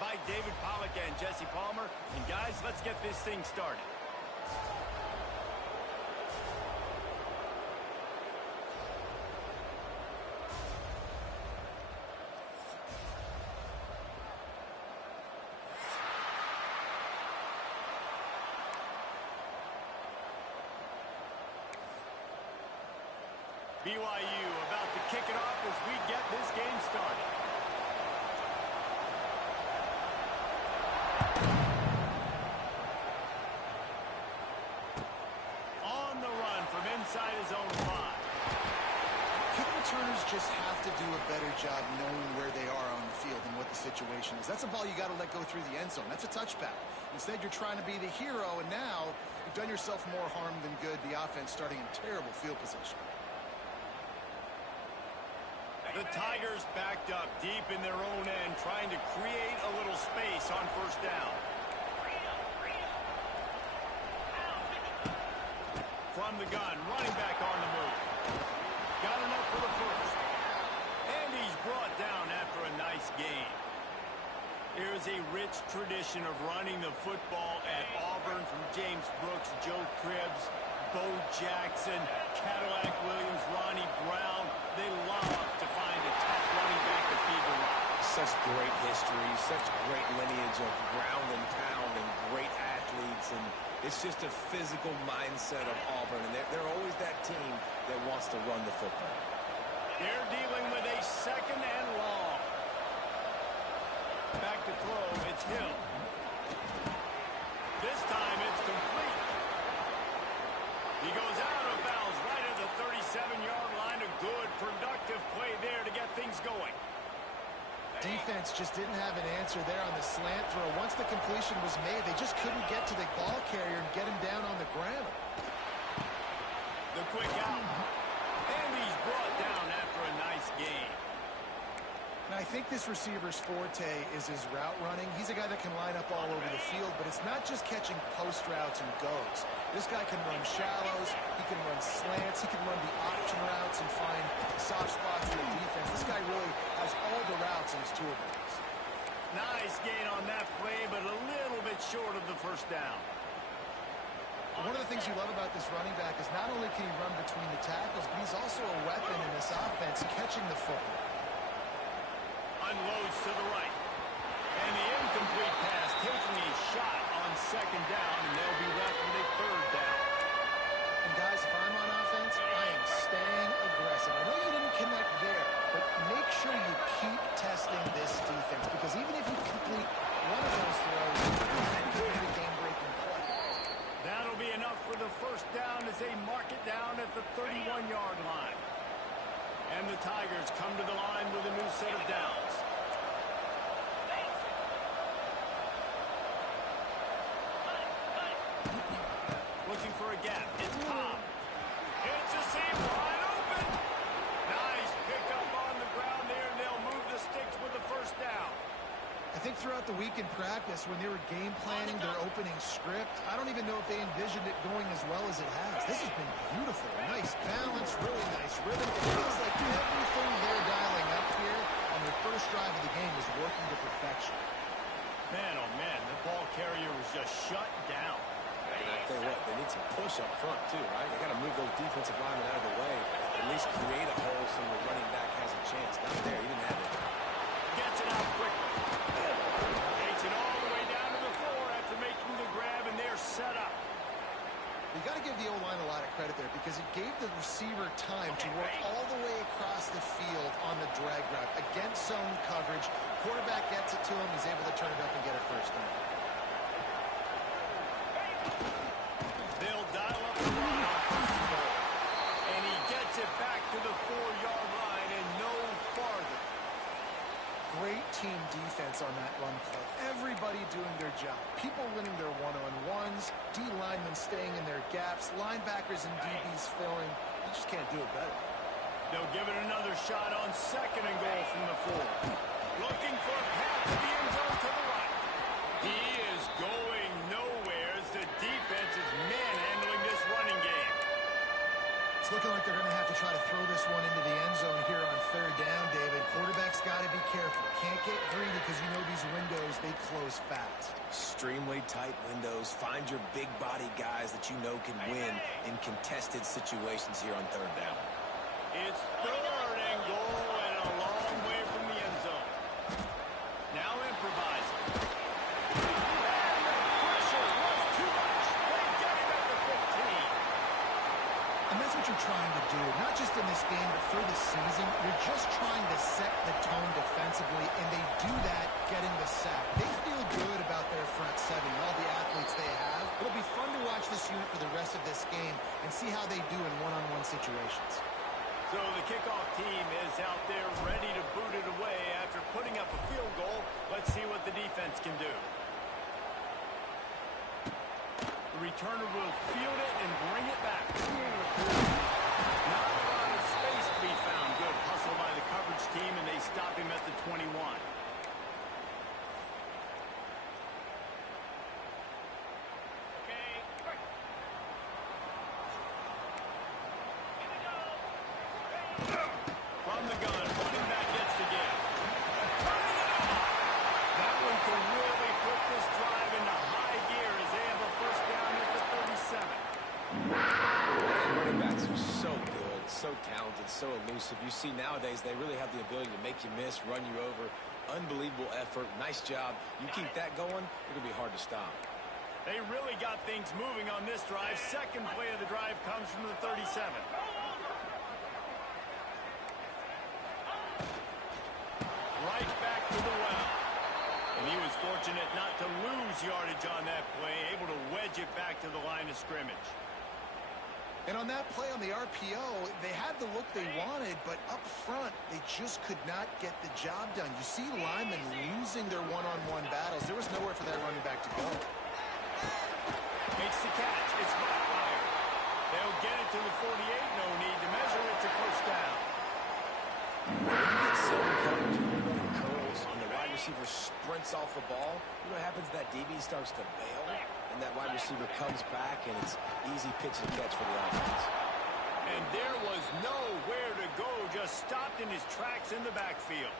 by David Pollack and Jesse Palmer. And guys, let's get this thing started. BYU about to kick it off as we get this game started. On the run from inside his own 5. Kick returners just have to do a better job knowing where they are on the field and what the situation is. That's a ball you got to let go through the end zone. That's a touchback. Instead, you're trying to be the hero, and now you've done yourself more harm than good. The offense starting in terrible field position. The Tigers backed up deep in their own end, trying to create a little space on first down. From the gun, running back on the move. Got enough for the first. And he's brought down after a nice gain. There's a rich tradition of running the football at Auburn from James Brooks, Joe Cribbs, Bo Jackson, Cadillac Williams, Ronnie Brown. They love to find a tough running back to feed the run. Such great history, such great lineage of ground and pound and great athletes. And it's just a physical mindset of Auburn. And they're always that team that wants to run the football. They're dealing with a second and long. Back to throw, it's Hill. This time it's complete. He goes out of bounds right at the 37-yard line. A good, productive play there to get things going. Defense just didn't have an answer there on the slant throw. Once the completion was made, they just couldn't get to the ball carrier and get him down on the ground. The quick out. And he's brought down after a nice game. Now, I think this receiver's forte is his route running. He's a guy that can line up all over the field, but it's not just catching post routes and goes. This guy can run shallows, he can run slants, he can run the option routes and find soft spots in the defense. This guy really has all the routes in his toolbox. Nice gain on that play, but a little bit short of the first down. One of the things you love about this running back is not only can he run between the tackles, but he's also a weapon in this offense catching the football. Unloads to the right. And the incomplete pass taking a shot on second down, and they'll be left with a third down. And guys, if I'm on offense, I am staying aggressive. I know you didn't connect there, but make sure you keep testing this defense, because even if you complete one of those throws, that could be a game-breaking play. That'll be enough for the first down as they mark it down at the 31-yard line. And the Tigers come to the line with a new set of downs. Looking for a gap. It's Cobb. It's a seam wide open. Nice pickup on the ground there, and they'll move the sticks with the first down. I think throughout the week in practice, when they were game planning their opening script, I don't even know if they envisioned it going as well as it has. This has been beautiful. Nice balance, really nice rhythm. It feels like everything they're dialing up here on their first drive of the game is working to perfection. Man, oh man, the ball carrier was just shut down. And I tell you what, they need some push up front too, right? They got to move those defensive linemen out of the way. At least create a hole so the running back has a chance. Not there, he didn't have it. Gets it out quickly. Takes it all the way down to the floor after making the grab, and they're set up. You got to give the O-line a lot of credit there, because it gave the receiver time to work all the way across the field on the drag route against zone coverage. Quarterback gets it to him. He's able to turn it up and get a first down. They'll dial up the run on first and goal. And he gets it back to the 4-yard line and no farther. Great team defense on that run play. Everybody doing their job. People winning their one-on-ones, D linemen staying in their gaps, linebackers and DBs filling. You just can't do it better. They'll give it another shot on second and goal from the 4. Looking for a path to the end zone to the right. He is going nowhere as the defense is manhandling this running game. It's looking like they're going to have to try to throw this one into the end zone here on third down, David. Quarterback's got to be careful. Can't get greedy because you know these windows, they close fast. Extremely tight windows. Find your big body guys that you know can win in contested situations here on third down. It's third and goal and a long way from the end zone. Now improvising. Pressure was too much. They get him at the 15. And that's what you're trying to do, not just in this game, but for the season. You're just trying to set the tone defensively, and they do that getting the sack. They feel good about their front seven and all the athletes they have. It'll be fun to watch this unit for the rest of this game and see how they do in one-on-one situations. So the kickoff team is out there ready to boot it away after putting up a field goal. Let's see what the defense can do. The returner will field it and bring it back. Not a lot of space to be found. Good hustle by the coverage team, and they stop him at the 21. From the gun, running back gets the give. That one can really put this drive into high gear as they have a first down at the 37. Running backs are so good, so talented, so elusive. You see nowadays they really have the ability to make you miss, run you over. Unbelievable effort. Nice job. You keep that going, it'll be hard to stop. They really got things moving on this drive. Second play of the drive comes from the 37. Right back to the well. And he was fortunate not to lose yardage on that play, able to wedge it back to the line of scrimmage. And on that play on the RPO, they had the look they wanted, but up front, they just could not get the job done. You see linemen losing their one-on-one battles. There was nowhere for that running back to go. Makes the catch. It's backfired. They'll get it to the 48. No need to measure. It's a first down. When you get seven coverage and you're running curls and the wide receiver sprints off the ball, you know what happens? That DB starts to bail, and that wide receiver comes back, and it's easy pitch and catch for the offense. And there was nowhere to go, just stopped in his tracks in the backfield.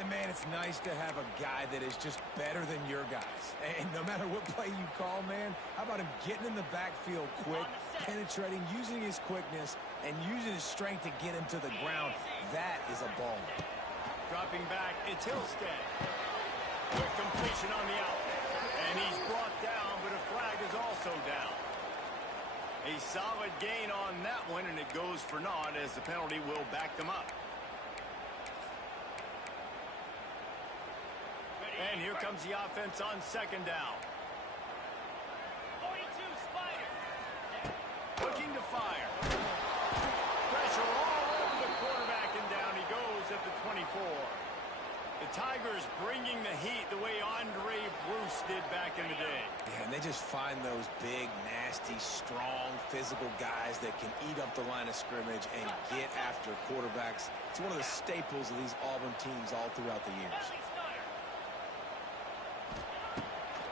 And, man, it's nice to have a guy that is just better than your guys. And no matter what play you call, man, how about him getting in the backfield quick, penetrating, using his quickness, and using his strength to get him to the ground? That is a ball. Dropping back, it's Hillstead. Quick completion on the out. And he's brought down, but a flag is also down. A solid gain on that one, and it goes for naught as the penalty will back them up. And here comes the offense on second down. 42, Spider. Looking to fire. Pressure all over the quarterback, and down he goes at the 24. The Tigers bringing the heat the way Andre Bruce did back in the day. Yeah, and they just find those big, nasty, strong, physical guys that can eat up the line of scrimmage and get after quarterbacks. It's one of the staples of these Auburn teams all throughout the years.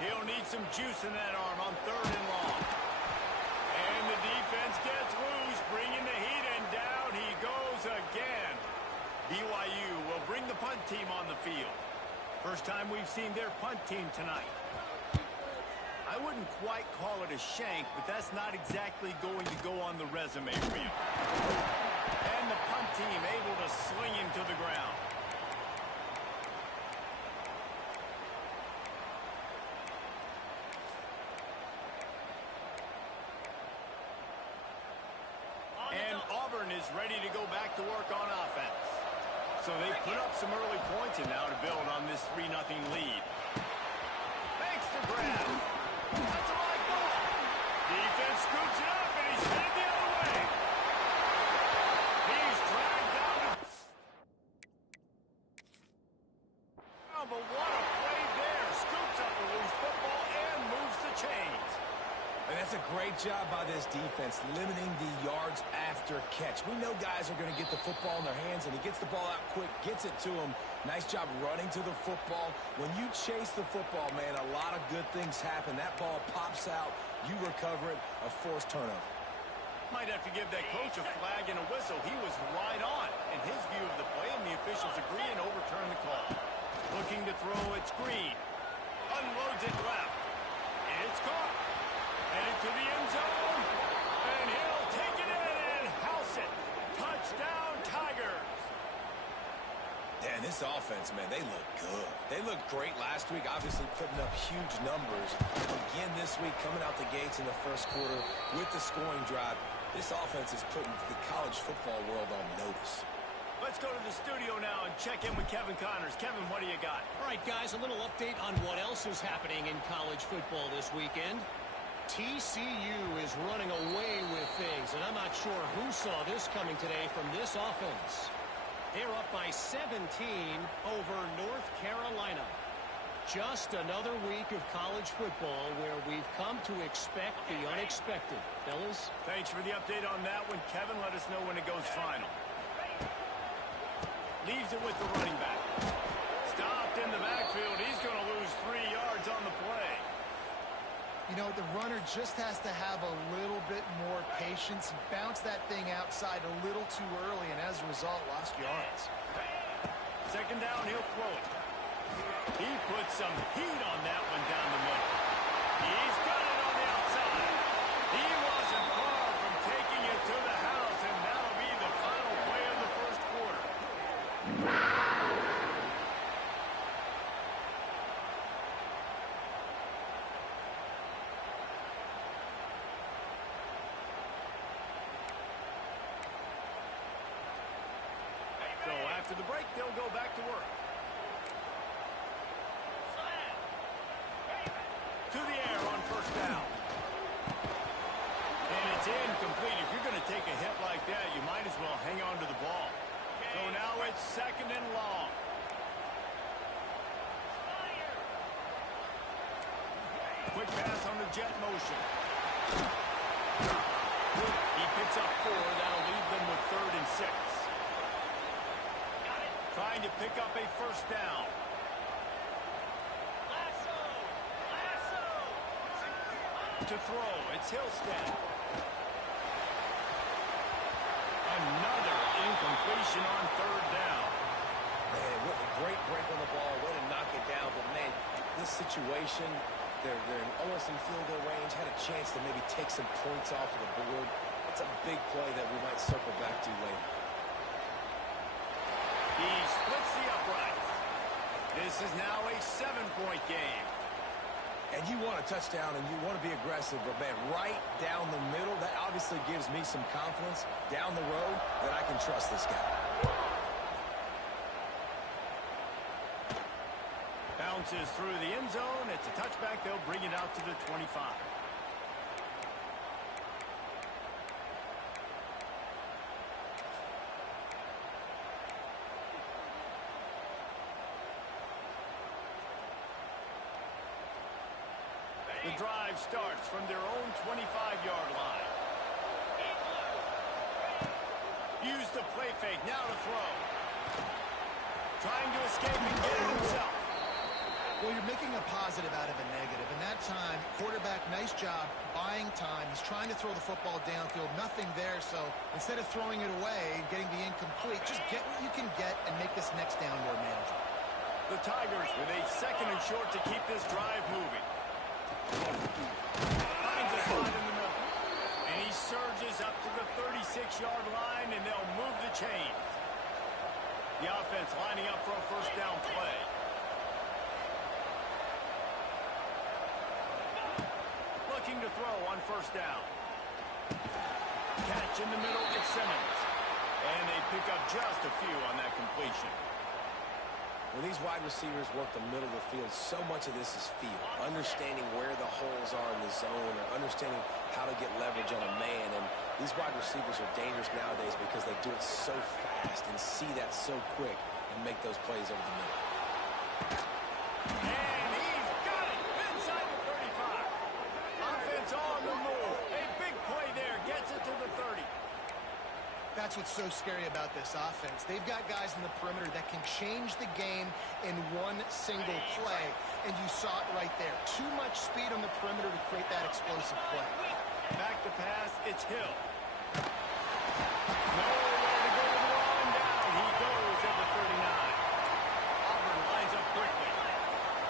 He'll need some juice in that arm on third and long. And the defense gets loose, bringing the heat, and down he goes again. BYU will bring the punt team on the field. First time we've seen their punt team tonight. I wouldn't quite call it a shank, but that's not exactly going to go on the resume reel. And the punt team able to sling him to the ground. And Auburn is ready to go back to work on offense. So they put up some early points and now to build on this 3-0 lead. Makes the grab. That's a live ball. Defense scoops it up and he's headed the other way. He's dragged down. Oh, but what a play there. Scoops up a loose football and moves the chains. And that's a great job by this defense, limiting the yards after catch. We know guys are going to get the football in their hands, and he gets the ball out quick, gets it to him. Nice job running to the football. When you chase the football, man, a lot of good things happen. That ball pops out, you recover it, a forced turnover. Might have to give that coach a flag and a whistle. He was right on in his view of the play, and the officials agree and overturn the call. Looking to throw, it's Green. Unloads it left. It's caught. Headed to the end zone. And he'll take it in and house it. Touchdown, Tigers. And this offense, man, they look good. They looked great last week, obviously putting up huge numbers. Again this week, coming out the gates in the first quarter with the scoring drive. This offense is putting the college football world on notice. Let's go to the studio now and check in with Kevin Connors. Kevin, what do you got? All right, guys, a little update on what else is happening in college football this weekend. TCU is running away with things, and I'm not sure who saw this coming today from this offense. They're up by 17 over North Carolina. Just another week of college football where we've come to expect the unexpected. Fellas? Thanks for the update on that one, Kevin. Let us know when it goes final. Leaves it with the running back. Stopped in the backfield. He's going to lose 3 yards on the play. You know, the runner just has to have a little bit more patience. Bounce that thing outside a little too early, and as a result, lost yards. Second down, he'll throw it. He puts some heat on that one down the middle. He's got it on the outside. He wasn't far from taking it to the house, and that'll be the final play of the first quarter. So after the break, they'll go back to work. To the air on first down. And it's incomplete. If you're going to take a hit like that, you might as well hang on to the ball. So now it's second and long. Quick pass on the jet motion. He picks up 4. That'll leave them with 3rd and 6. Trying to pick up a first down. To throw, it's Hillstead. Another incompletion on 3rd down. Man, what a great break on the ball. Way to knock it down. But, man, this situation, they're almost in field goal range. Had a chance to maybe take some points off of the board. It's a big play that we might circle back to later. He splits the uprights. This is now a 7-point game. And you want a touchdown and you want to be aggressive, but, man, right down the middle, that obviously gives me some confidence down the road that I can trust this guy. Bounces through the end zone. It's a touchback. They'll bring it out to the 25. The drive starts from their own 25-yard line. Use the play fake. Now to throw. Trying to escape and get it himself. Well, you're making a positive out of a negative. And that time, quarterback, nice job, buying time. He's trying to throw the football downfield. Nothing there, so instead of throwing it away and getting the incomplete, just get what you can get and make this next down more manageable. The Tigers with a 2nd and short to keep this drive moving. Finds a spot in the middle. And he surges up to the 36-yard line, and they'll move the chains. The offense lining up for a first down play. Looking to throw on first down. Catch in the middle, it's Simmons. And they pick up just a few on that completion. When these wide receivers work the middle of the field, so much of this is feel. Understanding where the holes are in the zone or understanding how to get leverage on a man. And these wide receivers are dangerous nowadays because they do it so fast and see that so quick and make those plays over the middle. And he's got it inside the 35. Offense on the move. A big play there. Gets it to the 30. That's what's so scary about this offense. They've got guys in the perimeter that can change the game in one single play, and you saw it right there. Too much speed on the perimeter to create that explosive play. Back to pass, it's Hill. Nowhere to go with the line down. He goes at the 39. Auburn lines up quick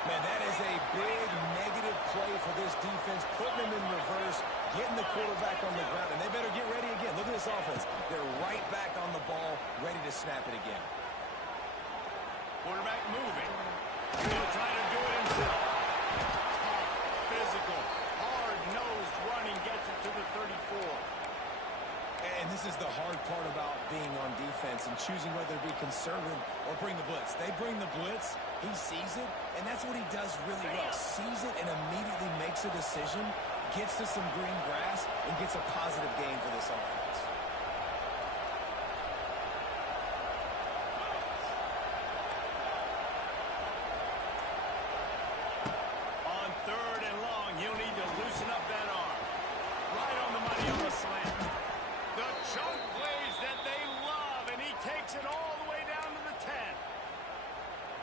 Man, that is a big negative play for this defense, putting them in reverse, getting the quarterback on the ground, and they better get ready again. Look at this offense. They're right back on the ball, ready to snap it again. Quarterback moving. He'll try to do it himself. Tough, physical, hard-nosed running gets it to the 34. And this is the hard part about being on defense and choosing whether to be conservative or bring the blitz. They bring the blitz, he sees it, and that's what he does really well. Sees it and immediately makes a decision, gets to some green grass, and gets a positive gain for this offense. On 3rd and long, he'll need to loosen up that arm. Right on the money on the slant. The choke plays that they love, and he takes it all the way down to the 10.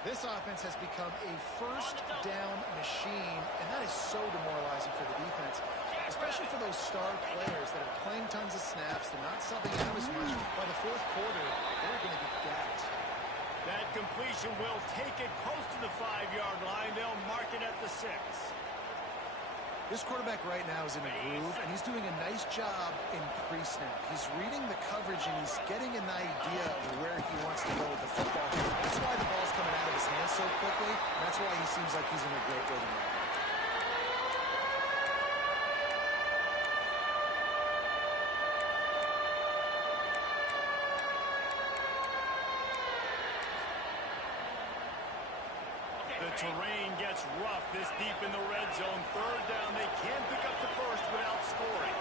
This offense has become a first down machine, and that is so demoralizing for the defense, especially for those star players that are playing tons of snaps. They're not subbing out as much. By the 4th quarter, they're going to be gassed. That completion will take it close to the 5-yard line. They'll mark it at the 6. This quarterback right now is in a groove, and he's doing a nice job in pre-snap. He's reading the coverage, and he's getting an idea of where he wants to go with the football. That's why the ball's coming out of his hands so quickly, and that's why he seems like he's in a great rhythm right now. The terrain gets rough this deep in the red zone. 3rd down, they can't pick up the first without scoring.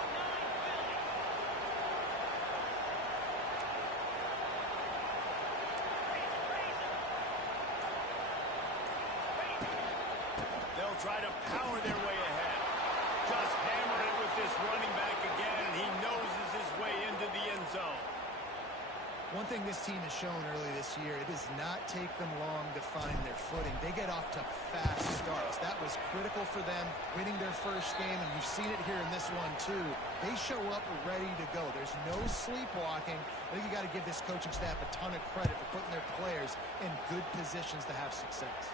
They'll try to power their way ahead. Just hammer it with this running back again, and he noses his way into the end zone. One thing this team has shown early this year, it does not take them long to find their footing. They get off to fast starts. That was critical for them, winning their first game, and you've seen it here in this one too. They show up ready to go. There's no sleepwalking. I think you got to give this coaching staff a ton of credit for putting their players in good positions to have success.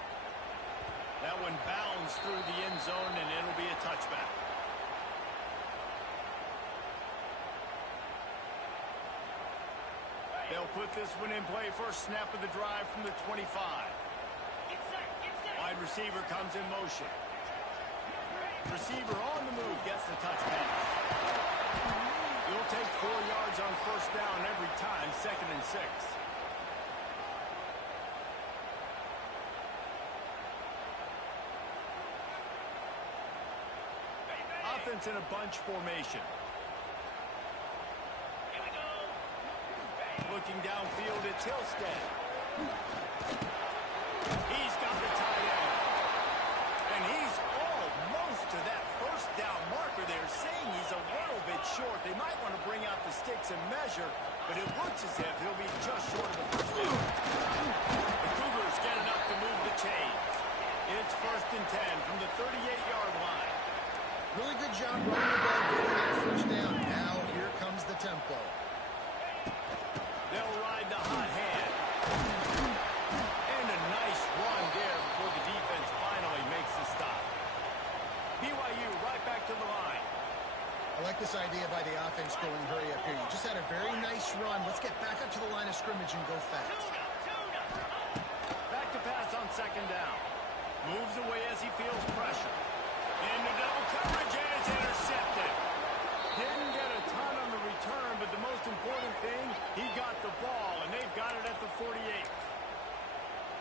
That one bounds through the end zone, and it'll be a touchback. They'll put this one in play. First snap of the drive from the 25. Wide receiver comes in motion. Receiver on the move gets the touchdown. You'll take 4 yards on first down every time. 2nd and 6. Offense in a bunch formation. Looking downfield, it's Hillstead. He's got the tight end. And he's almost to that first down marker there, saying he's a little bit short. They might want to bring out the sticks and measure, but it looks as if he'll be just short of the first down. The Cougars get enough to move the chains. It's 1st and 10 from the 38-yard line. Really good job running the ball, getting that first down. Now here comes the tempo. They'll ride the hot hand. And a nice run there before the defense finally makes the stop. BYU right back to the line. I like this idea by the offense going hurry up here. You just had a very nice run. Let's get back up to the line of scrimmage and go fast. Back to pass on 2nd down. Moves away as he feels pressure. Into double coverage, and it's intercepted. Didn't get a ton on the return, but the most important thing, he got the ball, and they've got it at the 48.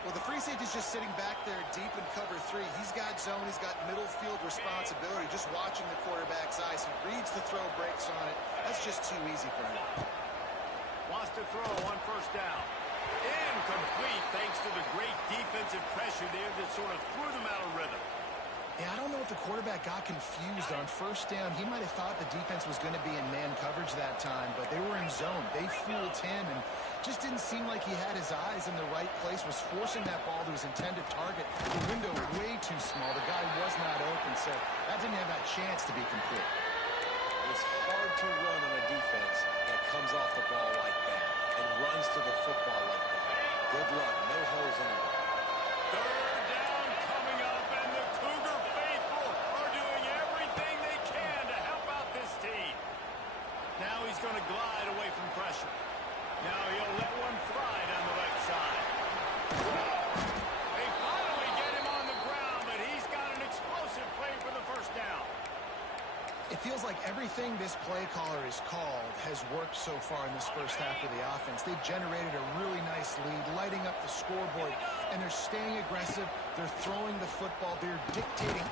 Well, the free safety's just sitting back there deep in cover 3. He's got zone. He's got middle field responsibility. Just watching the quarterback's eyes. He reads the throw, breaks on it. That's just too easy for him. Wants to throw on first down. Incomplete thanks to the great defensive pressure there that sort of threw them out of rhythm. Yeah, I don't know if the quarterback got confused on first down. He might have thought the defense was going to be in man coverage that time, but they were in zone. They fooled him and just didn't seem like he had his eyes in the right place, was forcing that ball to his intended target. The window way too small. The guy was not open, so that didn't have that chance to be complete. It's hard to run on a defense that comes off the ball like that and runs to the football like that. Good luck. No holes anywhere. 3rd down coming up. It feels like everything this play caller has called has worked so far in this first half of the offense. They've generated a really nice lead, lighting up the scoreboard, and they're staying aggressive. They're throwing the football. They're dictating.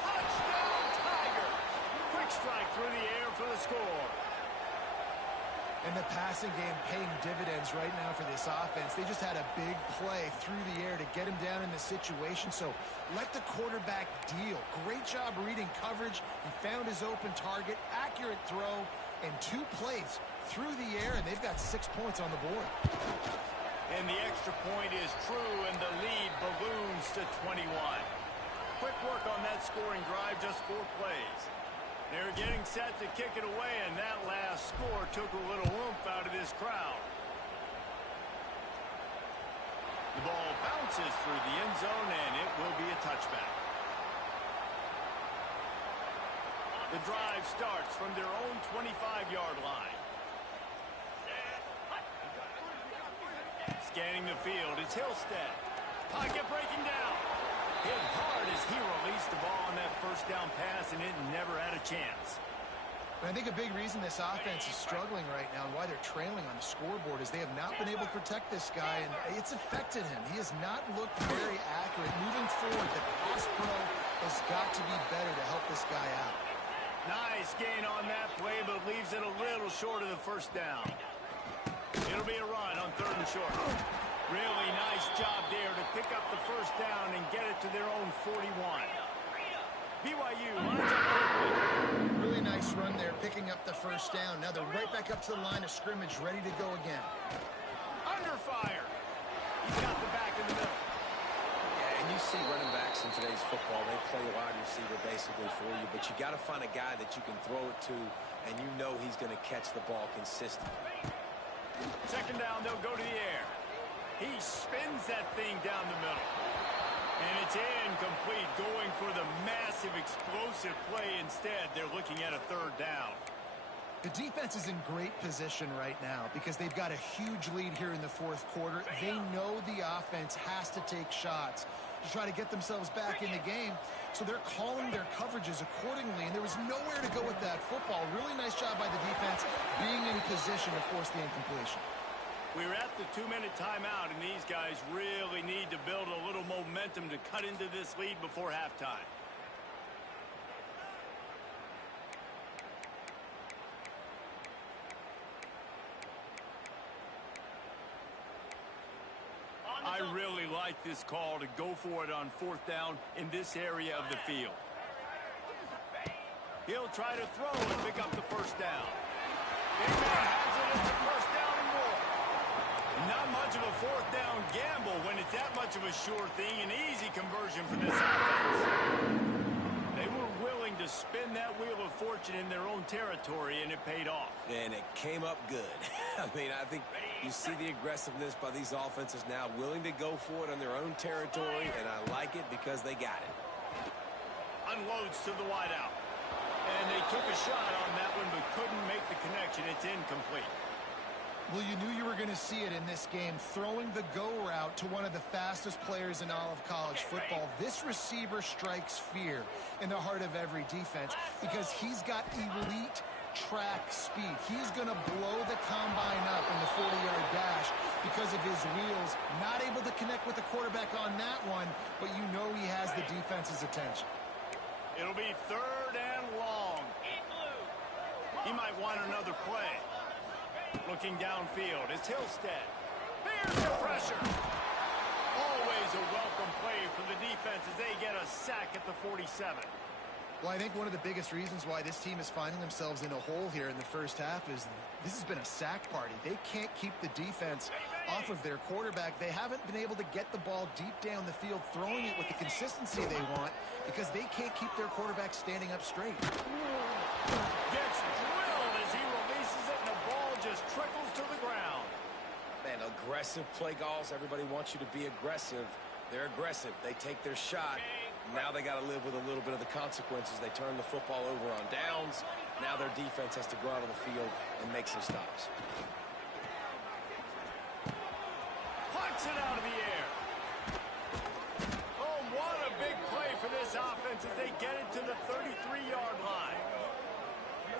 Touchdown, Tiger! Quick strike through the air for the score. And the passing game paying dividends right now for this offense. They just had a big play through the air to get him down in the situation. So let the quarterback deal. Great job reading coverage. He found his open target, accurate throw, and 2 plays through the air, and they've got 6 points on the board. And the extra point is true, and the lead balloons to 21. Quick work on that scoring drive, just 4 plays. They're getting set to kick it away, and that last score took a little oomph out of this crowd. The ball bounces through the end zone, and it will be a touchback. The drive starts from their own 25-yard line. Scanning the field, it's Hillstead. Pocket breaking down. Hit hard as he released the ball on that first down pass, and it never had a chance. I think a big reason this offense is struggling right now and why they're trailing on the scoreboard is they have not been able to protect this guy, and it's affected him. He has not looked very accurate. Moving forward, the pass pro has got to be better to help this guy out. Nice gain on that play, but leaves it a little short of the first down. It'll be a run on 3rd and short. Really nice job there to pick up the first down and get it to their own 41. BYU lines up quickly. Really nice run there, picking up the first down. Now they're right back up to the line of scrimmage, ready to go again. Under fire. He's got the back in the middle. Yeah, and you see running backs in today's football, they play wide receiver basically for you, but you got to find a guy that you can throw it to, and you know he's going to catch the ball consistently. 2nd down, they'll go to the air. He spins that thing down the middle. And it's incomplete, going for the massive explosive play instead. They're looking at a 3rd down. The defense is in great position right now because they've got a huge lead here in the 4th quarter. They know the offense has to take shots to try to get themselves back in the game. So they're calling their coverages accordingly, and there was nowhere to go with that football. Really nice job by the defense being in position to force the incompletion. We're at the 2-minute timeout, and these guys really need to build a little momentum to cut into this lead before halftime. I really like this call to go for it on 4th down in this area of the field. He'll try to throw and pick up the first down. Big man has it at the first down and more. Not much of a 4th down gamble when it's that much of a sure thing, an easy conversion for this offense. They were willing to spin that wheel of fortune in their own territory, and it paid off. And it came up good. I mean, I think you see the aggressiveness by these offenses now, willing to go for it on their own territory, and I like it because they got it. Unloads to the wideout. And they took a shot on that one, but couldn't make the connection. It's incomplete. Well, you knew you were going to see it in this game, throwing the go route to one of the fastest players in all of college football. This receiver strikes fear in the heart of every defense because he's got elite track speed. He's going to blow the combine up in the 40-yard dash because of his wheels. Not able to connect with the quarterback on that one, but you know he has the defense's attention. It'll be 3rd and long. He might want another play. Looking downfield, it's Hillstead. There's the pressure. Always a welcome play for the defense as they get a sack at the 47. Well, I think one of the biggest reasons why this team is finding themselves in a hole here in the first half is this has been a sack party. They can't keep the defense off of their quarterback. They haven't been able to get the ball deep down the field, throwing it with the consistency they want because they can't keep their quarterback standing up straight. Gets drilled as he releases it, and the ball just trickles to the ground. Man, aggressive play calls. Everybody wants you to be aggressive. They're aggressive. They take their shot. Now they got to live with a little bit of the consequences. They turn the football over on downs. Now their defense has to go out on the field and make some stops. Punts it out of the air. Oh, what a big play for this offense as they get it to the 33-yard line.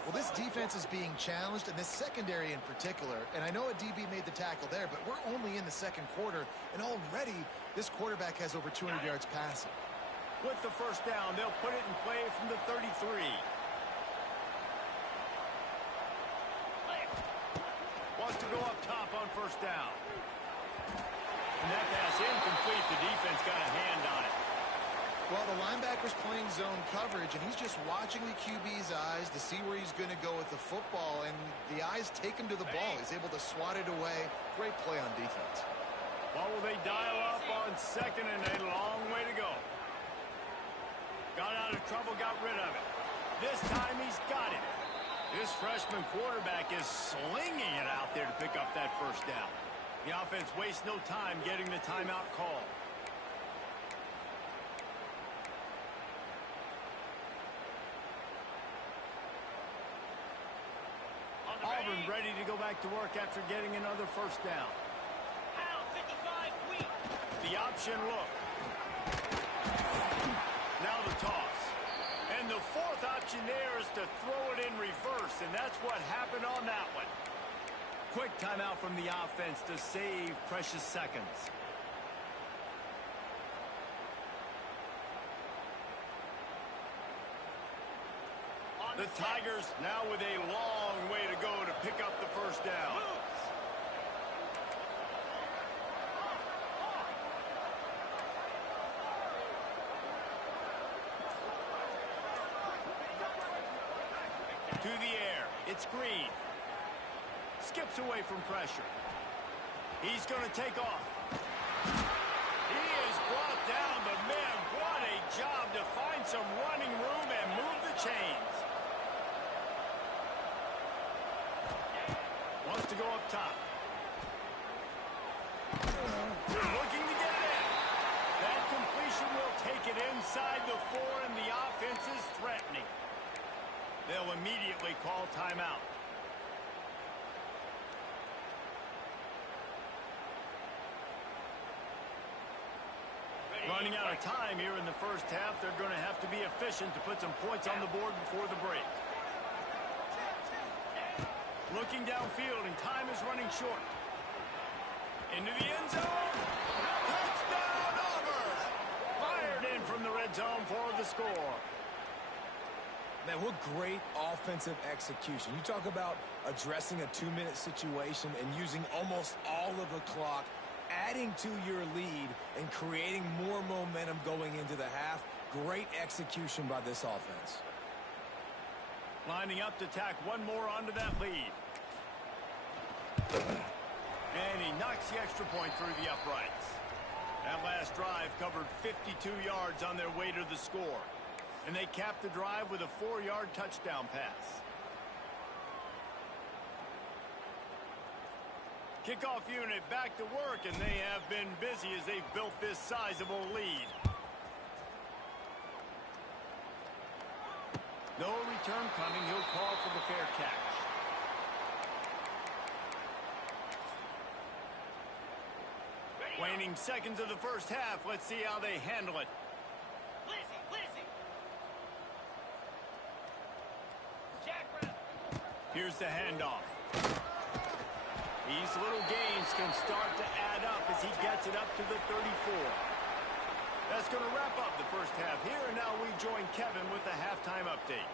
Well, this defense is being challenged, and this secondary in particular. And I know a DB made the tackle there, but we're only in the second quarter, and already this quarterback has over 200 yards passing. With the first down, they'll put it in play from the 33. Wants to go up top on first down. And that pass incomplete. The defense got a hand on it. Well, the linebacker's playing zone coverage, and he's just watching the QB's eyes to see where he's going to go with the football, and the eyes take him to the ball. He's able to swat it away. Great play on defense. Well, will they dial up on second, and a long way to go. Got out of trouble, got rid of it. This time he's got it. This freshman quarterback is slinging it out there to pick up that first down. The offense wastes no time getting the timeout call. Auburn ready to go back to work after getting another first down. The option look. Now the toss. And the fourth option there is to throw it in reverse, and that's what happened on that one. Quick timeout from the offense to save precious seconds. The Tigers now with a long way to go to pick up the first down. To the air. It's Green. Skips away from pressure. He's going to take off. He is brought down, but man, what a job to find some running room and move the chains. Wants to go up top. Looking to get it in. That completion will take it inside the 4, and the offense is threatening. They'll immediately call timeout. Running out of time here in the first half. They're going to have to be efficient to put some points on the board before the break. Looking downfield, and time is running short. Into the end zone. Touchdown, Auburn! Fired in from the red zone for the score. Man, what great offensive execution. You talk about addressing a 2-minute situation and using almost all of the clock, adding to your lead and creating more momentum going into the half. Great execution by this offense. Lining up to tack one more onto that lead. And he knocks the extra point through the uprights. That last drive covered 52 yards on their way to the score. And they capped the drive with a 4-yard touchdown pass. Kickoff unit back to work, and they have been busy as they've built this sizable lead. No return coming. He'll call for the fair catch. Waning seconds of the first half. Let's see how they handle it. Here's the handoff. These little gains can start to add up as he gets it up to the 34. That's going to wrap up the first half here, and now we join Kevin with the halftime update.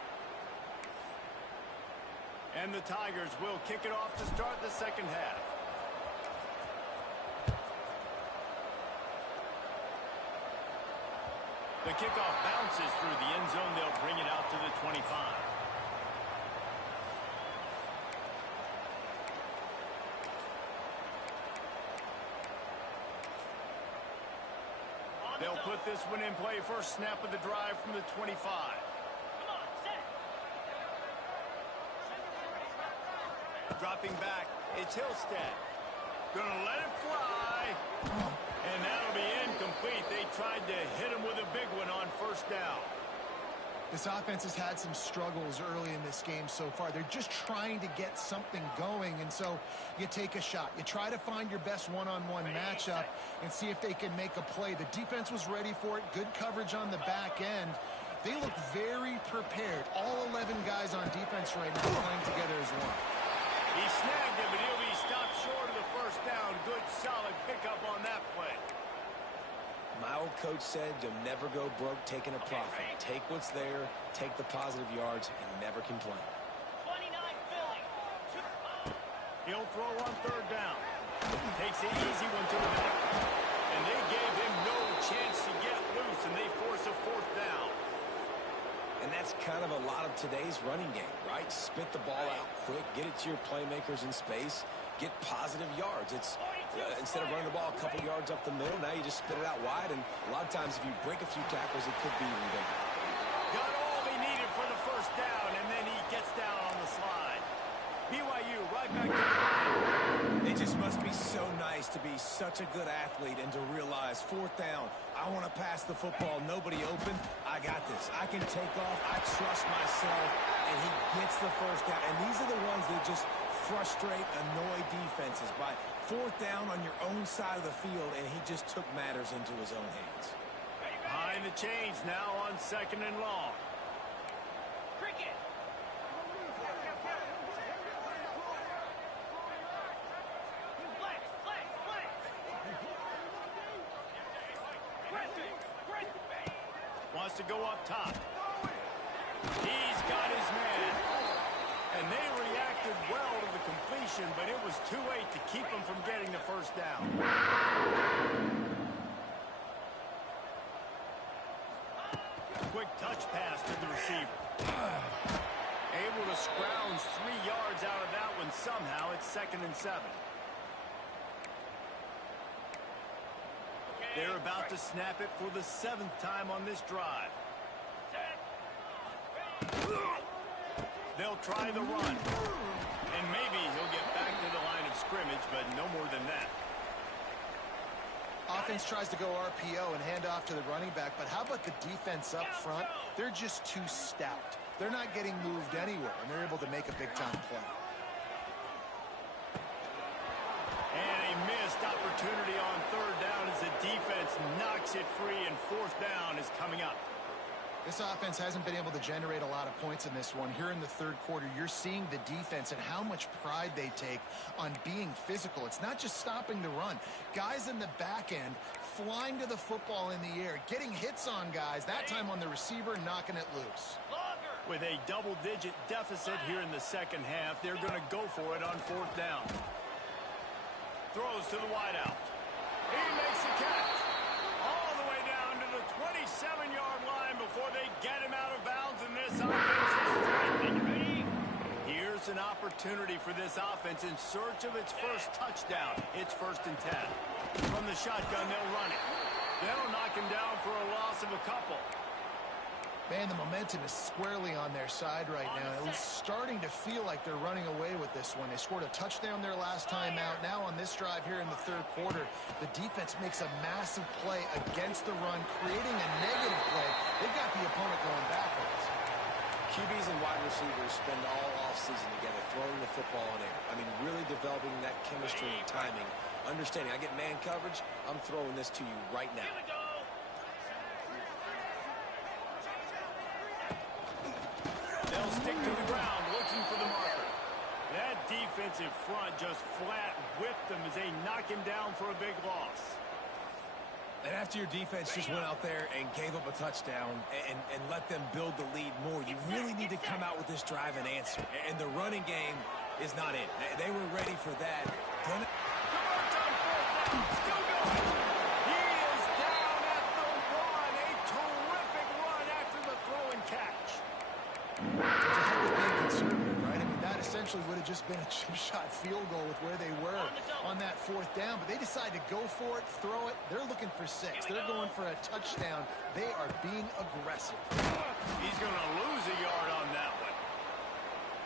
And the Tigers will kick it off to start the second half. The kickoff bounces through the end zone. They'll bring it out to the 25. They'll put this one in play. First snap of the drive from the 25. Dropping back, it's Hillstead. Gonna let it fly. And that'll be incomplete. They tried to hit him with a big one on first down. This offense has had some struggles early in this game so far. They're just trying to get something going, and so you take a shot. You try to find your best one-on-one matchup and see if they can make a play. The defense was ready for it. Good coverage on the back end. They look very prepared. All 11 guys on defense right now playing together as one. He snagged him, but he'll be stopped short of the first down. Good, solid pickup on that play. My old coach said you'll never go broke taking a profit. Take what's there, take the positive yards, and never complain. 29 Philly. He'll throw on third down. Takes the easy one to the back. And they gave him no chance to get loose, and they force a fourth down. And that's kind of a lot of today's running game, right? Spit the ball out quick, get it to your playmakers in space, get positive yards. It's instead of running the ball a couple yards up the middle, now you just spit it out wide, and a lot of times if you break a few tackles, it could be even bigger. Got all he needed for the first down, and then he gets down on the slide. BYU right back to the line. It just must be so nice to be such a good athlete and to realize fourth down, I want to pass the football, nobody open, I got this. I can take off, I trust myself, and he gets the first down. And these are the ones that just frustrate, annoy defenses by fourth down on your own side of the field, and he just took matters into his own hands. Behind the chains now on second and long. Cricket. Wants to go up top. He's got his man. And they reacted well to the completion, but it was too late to keep him from getting the first down. Quick touch pass to the receiver. Able to scrounge 3 yards out of that one somehow. It's 2nd and 7. They're about to snap it for the 7th time on this drive. They'll try the run. And maybe he'll get back to the line of scrimmage, but no more than that. Offense tries to go RPO and hand off to the running back, but how about the defense up front? They're just too stout. They're not getting moved anywhere, and they're able to make a big-time play. And a missed opportunity on third down as the defense knocks it free, and fourth down is coming up. This offense hasn't been able to generate a lot of points in this one. Here in the third quarter, you're seeing the defense and how much pride they take on being physical. It's not just stopping the run. Guys in the back end flying to the football in the air, getting hits on guys, that time on the receiver, knocking it loose. With a double-digit deficit here in the second half, they're going to go for it on fourth down. Throws to the wideout. He makes the catch. All the way down to the 27-yard line before they get him out of bounds, and this offense is threatening. Here's an opportunity for this offense in search of its first touchdown. It's 1st and 10. From the shotgun, they'll run it. They'll knock him down for a loss of a couple. Man, the momentum is squarely on their side right now. It's starting to feel like they're running away with this one. They scored a touchdown their last time out. Now on this drive here in the third quarter, the defense makes a massive play against the run, creating a negative play. They've got the opponent going backwards. QBs and wide receivers spend all offseason together throwing the football in air. I mean, really developing that chemistry and timing. Understanding, I get man coverage, I'm throwing this to you right now. They'll stick to the ground looking for the marker. That defensive front just flat whipped them as they knock him down for a big loss. And after your defense just went out there and gave up a touchdown and let them build the lead more, you really need to come out with this drive and answer. And the running game is not it. They were ready for that. Come on, fourth down. Still going. He is down at the 1. A terrific run after the throw and catch. It's a heck of being conservative, right? I mean, that essentially would have just been a chip shot field goal with where they were on that fourth down, but they decide to go for it, throw it. They're looking for 6. They're going for a touchdown. They are being aggressive. He's going to lose a yard on that one.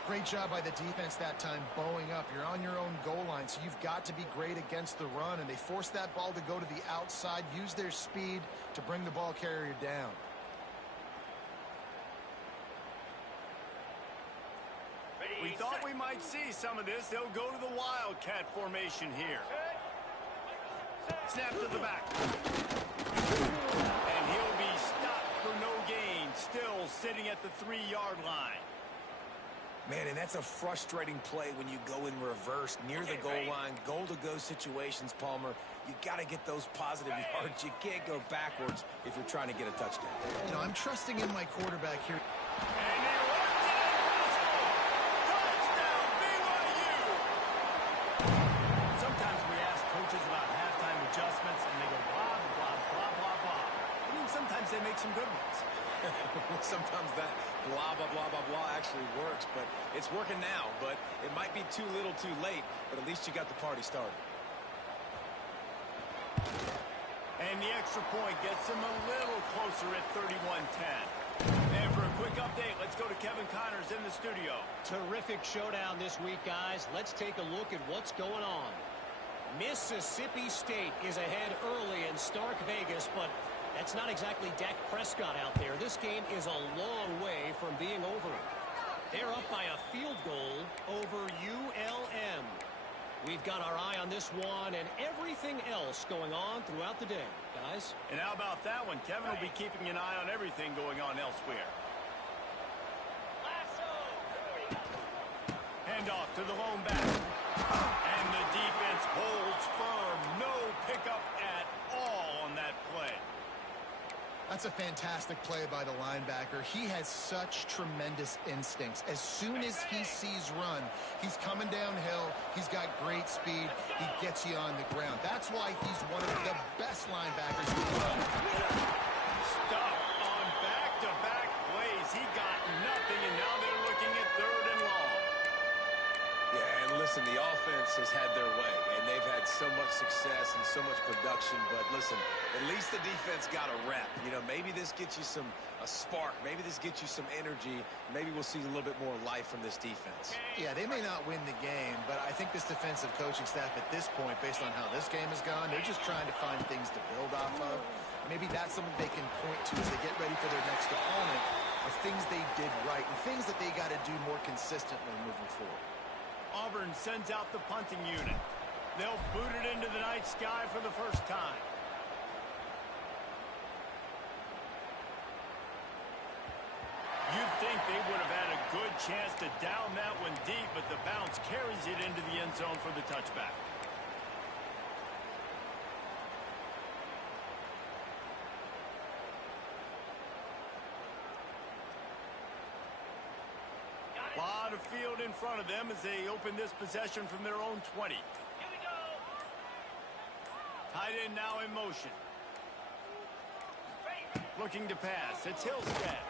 Great job by the defense that time, bowing up. You're on your own goal line, so you've got to be great against the run, and they force that ball to go to the outside, use their speed to bring the ball carrier down. We thought we might see some of this. They'll go to the Wildcat formation here. Snap to the back. And he'll be stopped for no gain. Still sitting at the 3-yard line. Man, and that's a frustrating play when you go in reverse near the goal line. Goal-to-go situations, Palmer. You got to get those positive yards. You can't go backwards if you're trying to get a touchdown. You know, I'm trusting in my quarterback here. And he runs it impossible. Touchdown, BYU. Sometimes we ask coaches about halftime adjustments, and they go blah, blah, blah, blah, blah. I mean, sometimes they make some good ones. Sometimes that blah, blah, blah, blah, blah actually works, but it's working now. But it might be too little too late, but at least you got the party started. And the extra point gets him a little closer at 31-10. And for a quick update, let's go to Kevin Connors in the studio. Terrific showdown this week, guys. Let's take a look at what's going on. Mississippi State is ahead early in Stark Vegas, but that's not exactly Dak Prescott out there. This game is a long way from being over. They're up by a field goal over ULM. We've got our eye on this one and everything else going on throughout the day, guys. And how about that one? Kevin will be keeping an eye on everything going on elsewhere. Handoff to the lone back. And the defense holds firm. No pickup at all on that play. That's a fantastic play by the linebacker. He has such tremendous instincts. As soon as he sees run, he's coming downhill. He's got great speed. He gets you on the ground. That's why he's one of the best linebackers in the league. Stuff on back-to-back plays. He got nothing, and now they're looking at 3rd and long. Yeah, and listen, the offense has had their way, and they've had so much success and so much production. But listen, at least the defense got a rep. You know, maybe this gets you a spark. Maybe this gets you some energy. Maybe we'll see a little bit more life from this defense. Yeah, they may not win the game, but I think this defensive coaching staff at this point, based on how this game has gone, they're just trying to find things to build off of. Maybe that's something they can point to as they get ready for their next opponent, of things they did right and things that they got to do more consistently moving forward. Auburn sends out the punting unit. They'll boot it into the night sky for the first time. You'd think they would have had a good chance to down that one deep, but the bounce carries it into the end zone for the touchback. A lot of field in front of them as they open this possession from their own 20. Here we go. Tight end now in motion. Looking to pass. It's Hillstead.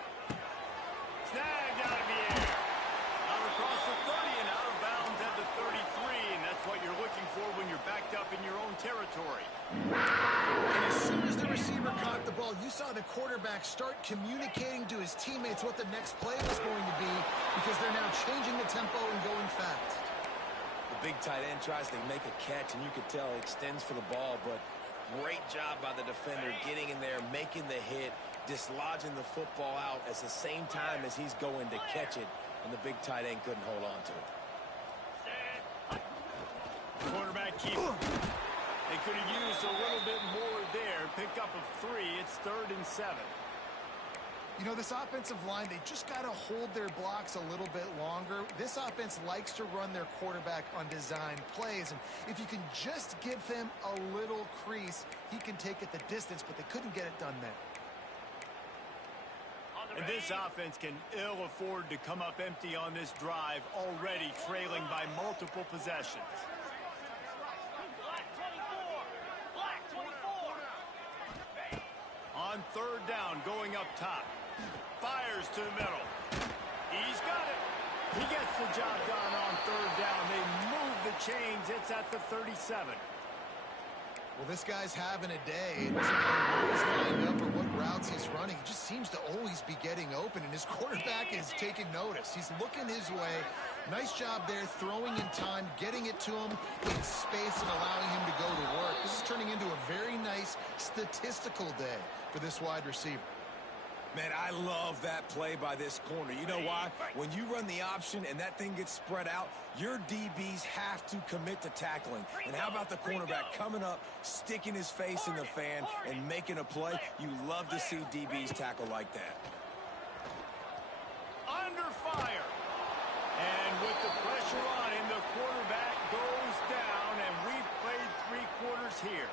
Snagged out of the air. Out across the 30 and out of bounds at the 33. And that's what you're looking for when you're backed up in your own territory. And as soon as the receiver caught the ball, you saw the quarterback start communicating to his teammates what the next play was going to be, because they're now changing the tempo and going fast. The big tight end tries to make a catch, and you could tell he extends for the ball, but great job by the defender getting in there, making the hit, dislodging the football out at the same time as he's going to catch it, and the big tight end couldn't hold on to it. Quarterback keeper. They could have used a little bit more there. Pick up of 3. It's 3rd and 7. You know, this offensive line, they just got to hold their blocks a little bit longer. This offense likes to run their quarterback on design plays, and if you can just give him a little crease, he can take it the distance, but they couldn't get it done there. And this offense can ill afford to come up empty on this drive, already trailing by multiple possessions. Black 24. Black 24. On 3rd down, going up top. Fires to the middle. He's got it. He gets the job done on 3rd down. They move the chains. It's at the 37. Well, this guy's having a day. It doesn't matter where he's lined up or what routes he's running. He just seems to always be getting open, and his quarterback is taking notice. He's looking his way. Nice job there, throwing in time, getting it to him in space and allowing him to go to work. This is turning into a very nice statistical day for this wide receiver. Man, I love that play by this corner. You know why? When you run the option and that thing gets spread out, your DBs have to commit to tackling. And how about the cornerback coming up, sticking his face in the fan, and making a play? You love to see DBs tackle like that. under fire. And with the pressure on him, the quarterback goes down, and we've played 3 quarters here.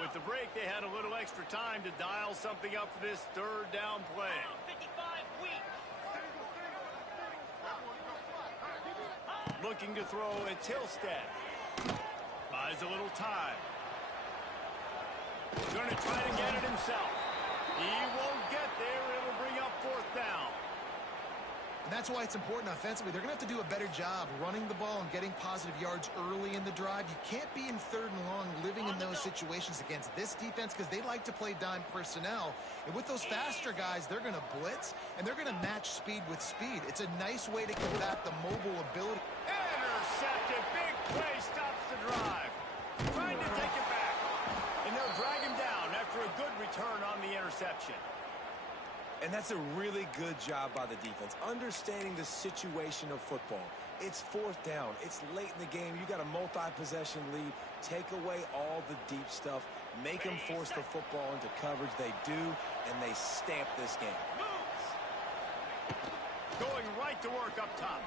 With the break, they had a little extra time to dial something up for this 3rd down play. 55 weak. Looking to throw, it's Hillstead. Buys a little time. Going to try to get it himself. He won't get there. It'll bring up 4th down. And that's why it's important offensively. They're going to have to do a better job running the ball and getting positive yards early in the drive. You can't be in 3rd and long living in those situations against this defense because they like to play dime personnel. And with those faster guys, they're going to blitz, and they're going to match speed with speed. It's a nice way to combat the mobile ability. Intercepted. Big play stops the drive. Trying to take it back. And they'll drag him down after a good return on the interception. And that's a really good job by the defense, understanding the situation of football. It's 4th down. It's late in the game. You got a multi-possession lead. Take away all the deep stuff. Make them force the football into coverage. They do, and they stamp this game. Going right to work up top.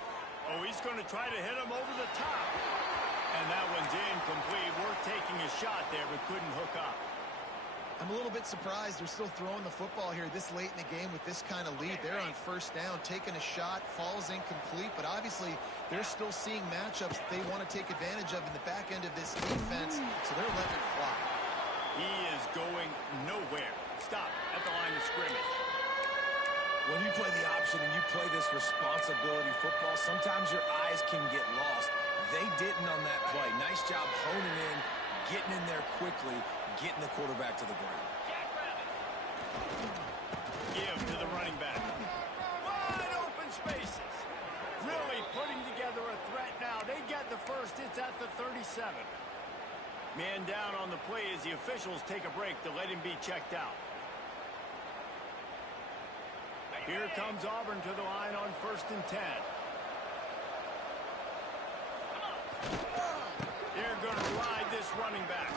Oh, he's going to try to hit him over the top. And that one's incomplete. Worth taking a shot there, but couldn't hook up. I'm a little bit surprised they're still throwing the football here this late in the game with this kind of lead. They're on 1st down, taking a shot, falls incomplete, but obviously they're still seeing matchups that they want to take advantage of in the back end of this defense, so they're letting it fly. He is going nowhere. Stop at the line of scrimmage. When you play the option and you play this responsibility football, sometimes your eyes can get lost. They didn't on that play. Nice job honing in, getting in there quickly, getting the quarterback to the ground. Give to the running back. Wide open spaces. Really putting together a threat now. They get the first. It's at the 37. Man down on the play as the officials take a break to let him be checked out. Here comes Auburn to the line on 1st and 10. They're going to ride this running back.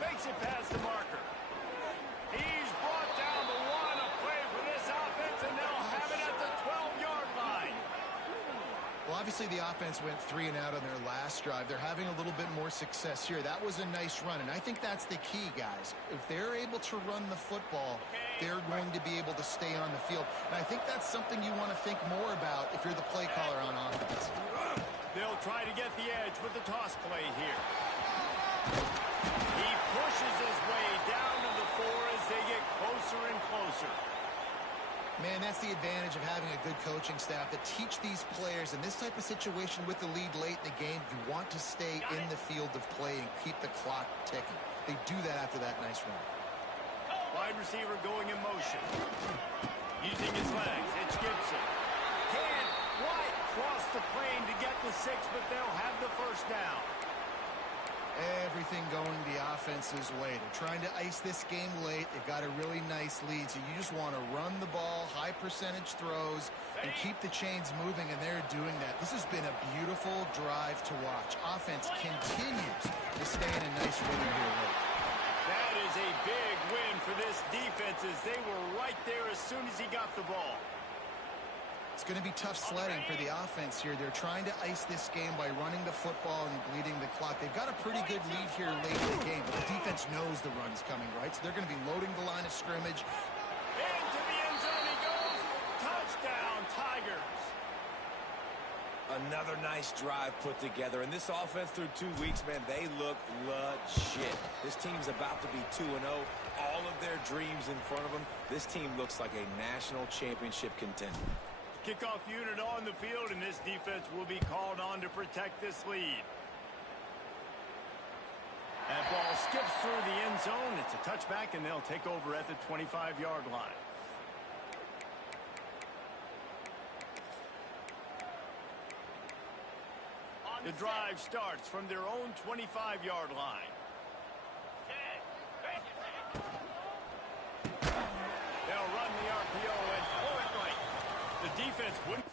Makes it past the marker. He's brought down the 1. A play for this offense, and they'll have it at the 12-yard line. Well, obviously the offense went 3 and out on their last drive. They're having a little bit more success here. That was a nice run, and I think that's the key, guys. If they're able to run the football, they're going to be able to stay on the field. And I think that's something you want to think more about if you're the play caller on offense. They'll try to get the edge with the toss play here. He pushes his way down to the 4 as they get closer and closer. Man, that's the advantage of having a good coaching staff that teach these players in this type of situation with the lead late in the game. You want to stay in the field of play and keep the clock ticking. They do that after that nice run. Wide receiver going in motion. Using his legs, it's Gibson. Can't quite cross the plane to get the 6, but they'll have the first down. Everything going the offense's way. They're trying to ice this game late. They've got a really nice lead, so you just want to run the ball, high percentage throws, and keep the chains moving, and they're doing that. This has been a beautiful drive to watch. Offense continues to stay in a nice rhythm here late. That is a big win for this defense as they were right there as soon as he got the ball. It's going to be tough sledding for the offense here. They're trying to ice this game by running the football and bleeding the clock. They've got a pretty good lead here late in the game, but the defense knows the run's coming, right? So they're going to be loading the line of scrimmage. Into the end zone he goes. Touchdown, Tigers. Another nice drive put together. And this offense through 2 weeks, man, they look legit. This team's about to be 2-0. All of their dreams in front of them. This team looks like a national championship contender. Kickoff unit on the field, and this defense will be called on to protect this lead. That ball skips through the end zone. It's a touchback, and they'll take over at the 25-yard line. The drive starts from their own 25-yard line. They'll run the RPO and throw it right. The defense wouldn't.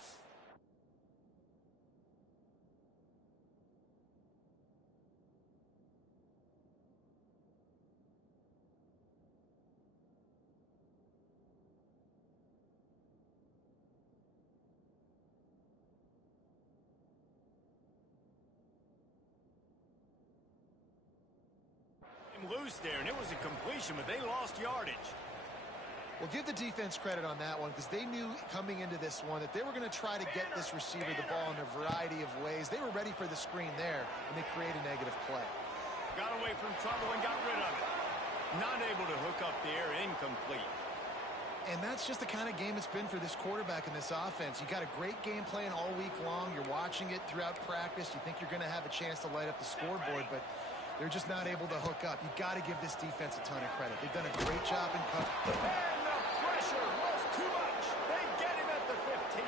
loose there, and it was a completion, but they lost yardage. Well, give the defense credit on that one because they knew coming into this one that they were going to try to get this receiver the ball in a variety of ways. They were ready for the screen there, and they created a negative play. Got away from trouble and got rid of it. Not able to hook up the air, incomplete. And that's just the kind of game it's been for this quarterback and this offense. You got a great game plan all week long. You're watching it throughout practice. You think you're going to have a chance to light up the scoreboard, but they're just not able to hook up. You got to give this defense a ton of credit. They've done a great job in coverage. And the pressure was too much. They get him at the 15.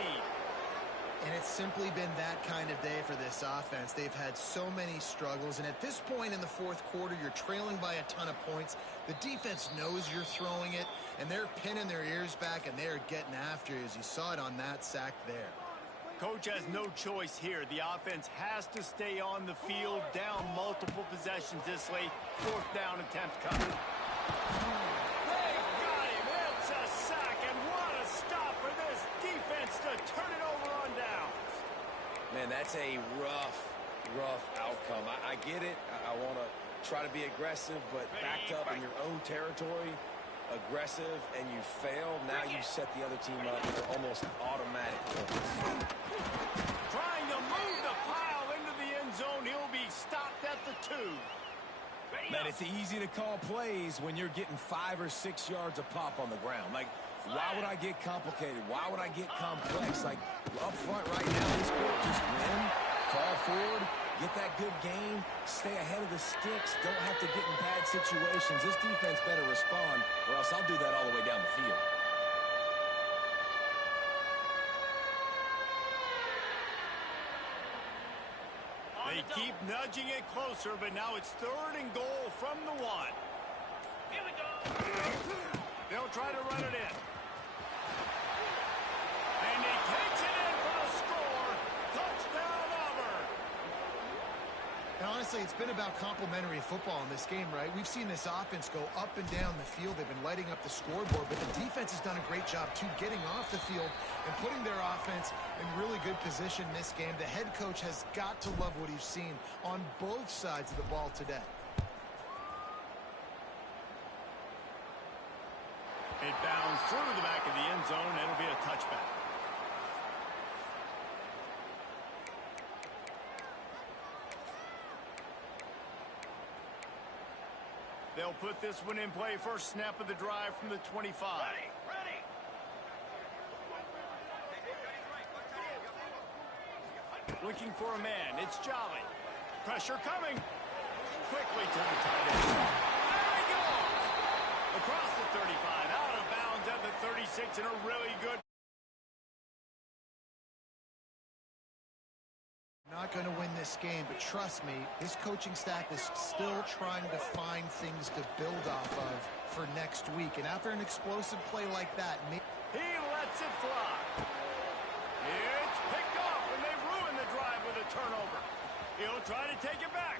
And it's simply been that kind of day for this offense. They've had so many struggles, and at this point in the fourth quarter, you're trailing by a ton of points. The defense knows you're throwing it, and they're pinning their ears back, and they're getting after you, as you saw it on that sack there. Coach has no choice here. The offense has to stay on the field, down multiple possessions this late. Fourth down attempt coming. They got him. It's a sack, and what a stop for this defense to turn it over on downs. Man, that's a rough outcome. I get it. I want to try to be aggressive, but backed up in your own territory, aggressive, and you fail. Now you set the other team up for almost automatic points. Trying to move the pile into the end zone. He'll be stopped at the 2. Man, it's easy to call plays when you're getting 5 or 6 yards a pop on the ground. Like, why would I get complicated? Why would I get complex? Like, up front right now, this group just win, fall forward, get that good game, stay ahead of the sticks, don't have to get in bad situations. This defense better respond, or else I'll do that all the way down the field. They keep nudging it closer, but now it's 3rd and goal from the 1. Here we go. They'll try to run it in. And he takes it in for the score. Touchdown, Auburn. And honestly, it's been about complementary football in this game, right? We've seen this offense go up and down the field. They've been lighting up the scoreboard, but the defense has done a great job, too, getting off the field and putting their offense in really good position in this game. The head coach has got to love what he's seen on both sides of the ball today. It bounds through the back of the end zone. It'll be a touchback. They'll put this one in play. First snap of the drive from the 25. Ready. Looking for a man. It's Jolly. Pressure coming. Quickly to the tight end. There he goes. Across the 35. Out of bounds at the 36 in a really good. Not going to win this game, but trust me, his coaching staff is still trying to find things to build off of for next week. And after an explosive play like that, He lets it fly. It's picked off, and they ruin the drive with a turnover. He'll try to take it back.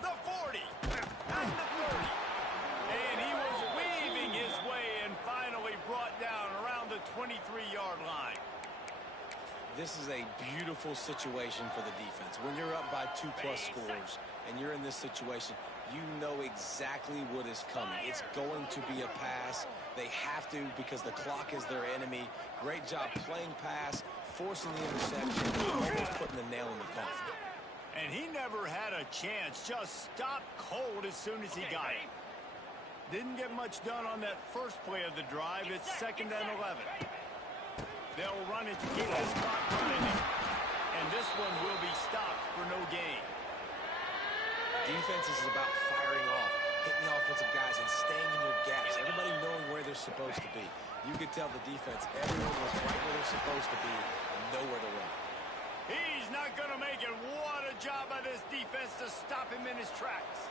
The 40 and the 30. And he was weaving his way and finally brought down around the 23-yard line. This is a beautiful situation for the defense. When you're up by 2+ scores and you're in this situation, you know exactly what is coming. It's going to be a pass. They have to because the clock is their enemy. Great job playing pass, forcing the interception, almost putting the nail in the coffin. And he never had a chance. Just stopped cold as soon as he got it. Didn't get much done on that first play of the drive. It's 2nd and 11. They'll run it to keep this clock running. And this one will be stopped for no gain. Defense is about firing off, hitting the offensive guys, and staying in your gaps. Everybody knowing where they're supposed to be. You could tell the defense, everyone was right where they're supposed to be and nowhere to run. He's not going to make it. What a job by this defense to stop him in his tracks.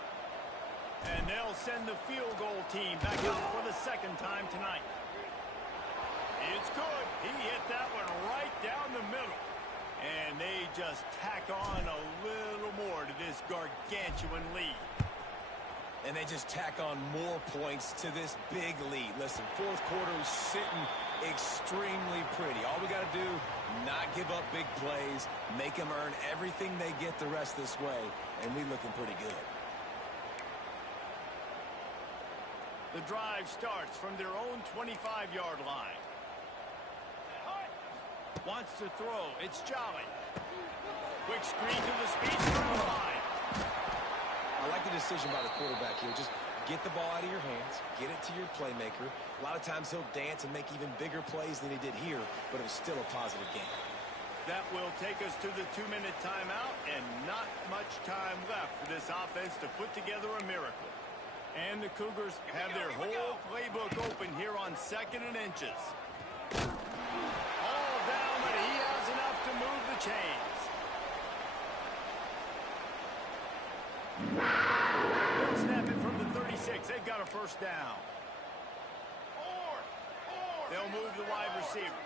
And they'll send the field goal team back out for the 2nd time tonight. It's good. He hit that one right down the middle. And they just tack on a little more to this gargantuan lead. And they just tack on more points to this big lead. Listen, fourth quarter is sitting extremely pretty. All we got to do, not give up big plays, make them earn everything they get the rest this way, and we looking pretty good. The drive starts from their own 25-yard line. Wants to throw. It's Jolly. Quick screen to the speedster line. I like the decision by the quarterback here. Just get the ball out of your hands, get it to your playmaker. A lot of times he'll dance and make even bigger plays than he did here, but it was still a positive game. That will take us to the 2-minute timeout, and not much time left for this offense to put together a miracle. And the Cougars have their whole playbook open here on 2nd and inches. All down, but he has enough to move the chains. They'll snap it from the 36. They've got a first down. They'll move the wide receiver.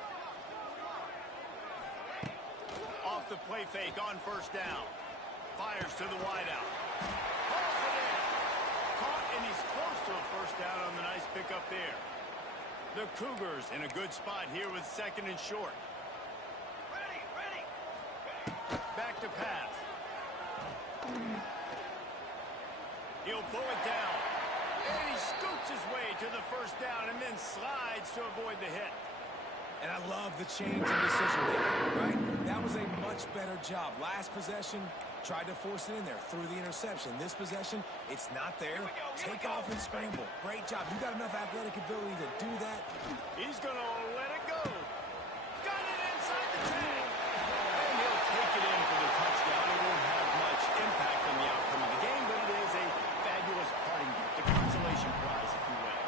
Off the play fake on first down. Fires to the wideout. Hauls it in. Caught, and he's close to a first down on the nice pickup there. The Cougars in a good spot here with 2nd and short. Ready. Back to pass. He'll pull it down. And he scoots his way to the first down and then slides to avoid the hit. And I love the change in decision-making, right? That was a much better job. Last possession, tried to force it in there, threw the interception. This possession, it's not there. Take off and scramble. Great job. You got enough athletic ability to do that. He's going to let it go. Got it inside the 10. And he'll take it in for the touchdown. It won't have much impact on the outcome of the game, but it is a fabulous parting gift, a consolation prize, if you will.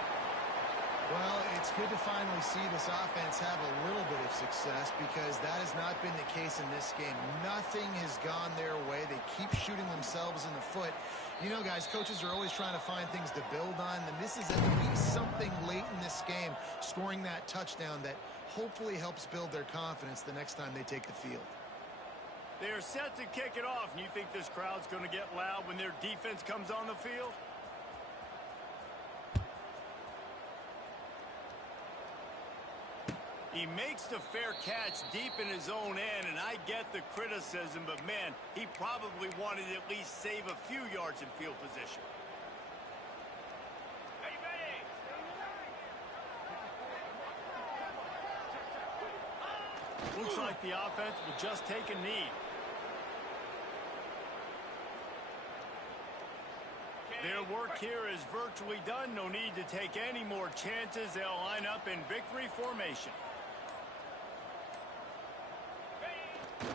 Well, it's good to finally see this offense have a little bit of success because that has not been the case in this game. Nothing has gone their way. They keep shooting themselves in the foot. You know, guys, coaches are always trying to find things to build on, and this is at least something late in this game, scoring that touchdown that hopefully helps build their confidence the next time they take the field. They are set to kick it off, and you think this crowd's going to get loud when their defense comes on the field? He makes the fair catch deep in his own end, and I get the criticism, but man, he probably wanted to at least save a few yards in field position. Ready. Looks like the offense will just take a knee. Their work here is virtually done. No need to take any more chances. They'll line up in victory formation.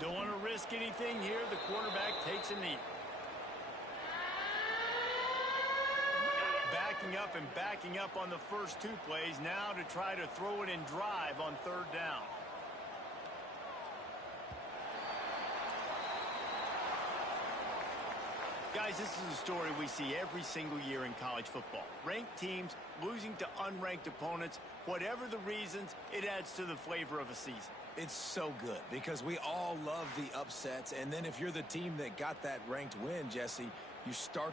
Don't want to risk anything here. The quarterback takes a knee. Backing up on the first 2 plays. Now to try to throw it and drive on 3rd down. Guys, this is a story we see every single year in college football. Ranked teams losing to unranked opponents. Whatever the reasons, it adds to the flavor of a season. It's so good because we all love the upsets, and then if you're the team that got that ranked win, Jesse, you start to